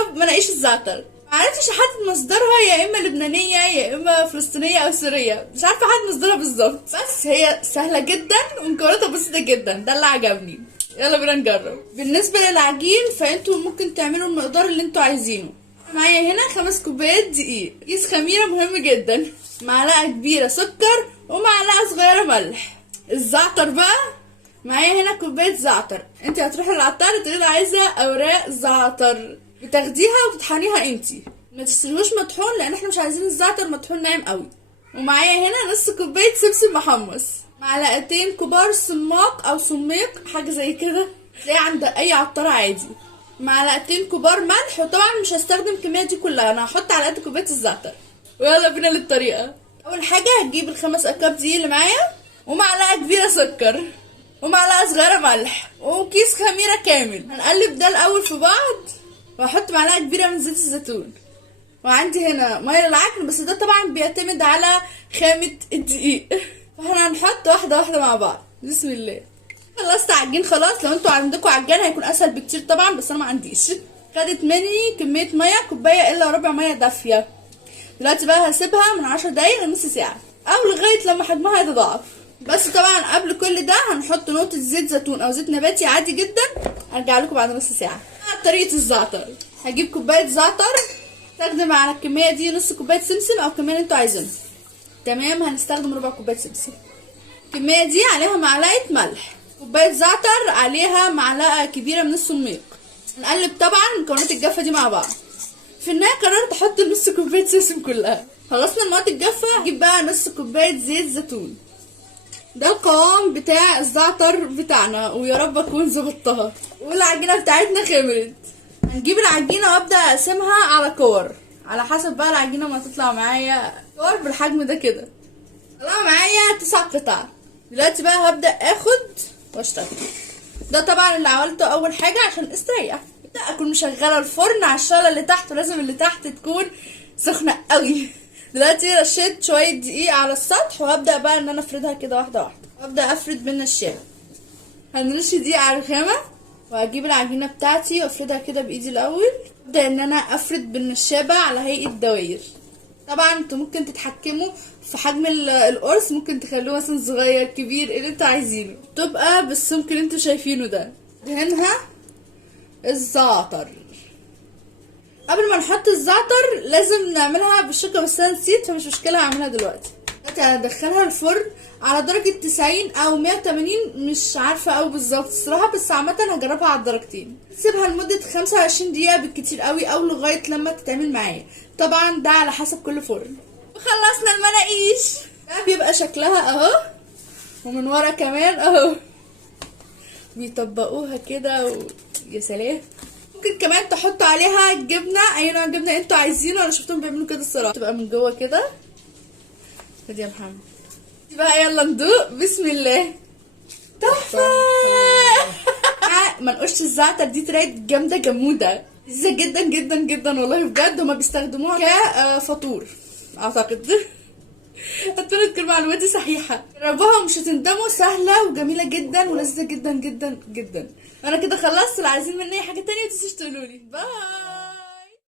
اجرب مناقيش الزعتر. معرفتش احدد مصدرها، يا اما لبنانيه يا اما فلسطينيه او سوريه، مش عارفه احدد مصدرها بالظبط، بس هي سهله جدا ومكوناتها بسيطه جدا، ده اللي عجبني. يلا بينا نجرب. بالنسبه للعجين فانتوا ممكن تعملوا المقدار اللي انتوا عايزينه. معايا هنا 5 كوبايات دقيق، كيس خميره مهم جدا، معلقه كبيره سكر ومعلقه صغيره ملح. الزعتر بقى معايا هنا كوبايه زعتر، انت هتروحي للعطار تقولي عايزه اوراق زعتر، بتاخديها وتطحنيها انتي، ما تستنوش مطحون لان احنا مش عايزين الزعتر مطحون ناعم قوي. ومعايا هنا نص كوبايه سمسم محمص، معلقتين كبار سماق او سميق حاجه زي كده تلاقي عند اي عطار عادي، معلقتين كبار ملح. وطبعا مش هستخدم الكميه دي كلها، انا هحط على قد كوبايه الزعتر. ويلا بينا للطريقه. اول حاجه هتجيب ال5 اكواب دي اللي معايا، ومعلقه كبيره سكر، ومعلقه صغيره ملح، وكيس خميره كامل. هنقلب ده الاول في بعض، واحط معلقه كبيره من زيت الزيتون. وعندي هنا ميه للعجن، بس ده طبعا بيعتمد على خامه الدقيق. فاحنا هنحط واحده واحده مع بعض. بسم الله. خلصت عجين خلاص، لو انتوا عندكم عجان هيكون اسهل بكتير طبعا، بس انا ما عنديش. خدت مني كميه ميه كوبايه الا ربع ميه دافيه. دلوقتي بقى هسيبها من 10 دقايق لنص ساعه او لغايه لما حجمها يتضاعف. بس طبعا قبل كل ده هنحط نقطه زيت زيتون او زيت نباتي عادي جدا. ارجع لكم بعد نص ساعه. طريقه الزعتر، هجيب كوبايه زعتر، استخدم على الكميه دي نص كوبايه سمسم او الكميه اللي انتوا عايزينها. تمام، هنستخدم ربع كوبايه سمسم. الكميه دي عليها معلقه ملح، كوبايه زعتر عليها معلقه كبيره من السميق. هنقلب طبعا مكونات الجافه دي مع بعض. في النهايه قررت احط نص كوبايه سمسم كلها. خلصنا المواد الجافه، هجيب بقى نص كوبايه زيت زيتون. ده القوام بتاع الزعتر بتاعنا، ويا رب اكون ظبطتها والعجينه بتاعتنا خمرت. هنجيب العجينه وابدا اقسمها على كور، على حسب بقى العجينه ما تطلع معايا كور بالحجم ده كده. طلع معايا 9 قطع. دلوقتي بقى هبدا اخد واشتغل. ده طبعا اللي عملته اول حاجه عشان استريح. اكون مشغله الفرن على الشعله اللي تحت، ولازم اللي تحت تكون سخنه قوي. دلوقتي رشيت شويه دقيق على السطح، وهبدا بقى ان انا افردها كده واحده واحده، وابدا افرد بالنشابه. هنرش دقيق على الرخامه، وهجيب العجينه بتاعتي وافردها كده بايدي الاول. ابدا ان انا افرد بالنشابه على هيئه دواير. طبعا انتوا ممكن تتحكموا في حجم القرص، ممكن تخلوه مثلا صغير كبير اللي انتوا عايزينه، تبقى بالسمك اللي انتوا شايفينه ده. دهنها الزعتر. قبل ما نحط الزعتر لازم نعملها بالشوكه، بس انا نسيت فمش مشكله، هعملها دلوقتي. هدخلها الفرن على درجه 90 او 180، مش عارفه اوي بالظبط الصراحه، بس عامه هجربها على الدرجتين. سيبها لمده 25 دقيقه بالكتير قوي، او لغايه لما تتعمل معايا، طبعا ده على حسب كل فرن. وخلصنا المناقيش. ده بيبقى شكلها اهو، ومن ورا كمان اهو، بيطبقوها كده يا سلام. ممكن كمان تحطوا عليها جبنه، اي نوع جبنه انتوا عايزينه، انا شفتهم بيعملوا كده الصراحه، تبقى من جوه كده. خد يا محمد بقى، يلا ندوق. بسم الله. تحفه. منقوشه الزعتر دي طلعت جامده جموده، لذيذه جدا جدا جدا والله بجد. هما بيستخدموها كفطور اعتقد. اتمنى تكون معلوماتي صحيحه. جربوها ومش هتندموا، سهله وجميله جدا ولذيذه جدا جدا جدا. انا كده خلصت. اللي عايزين مني حاجه تانية متنسوش تقولولي. باي.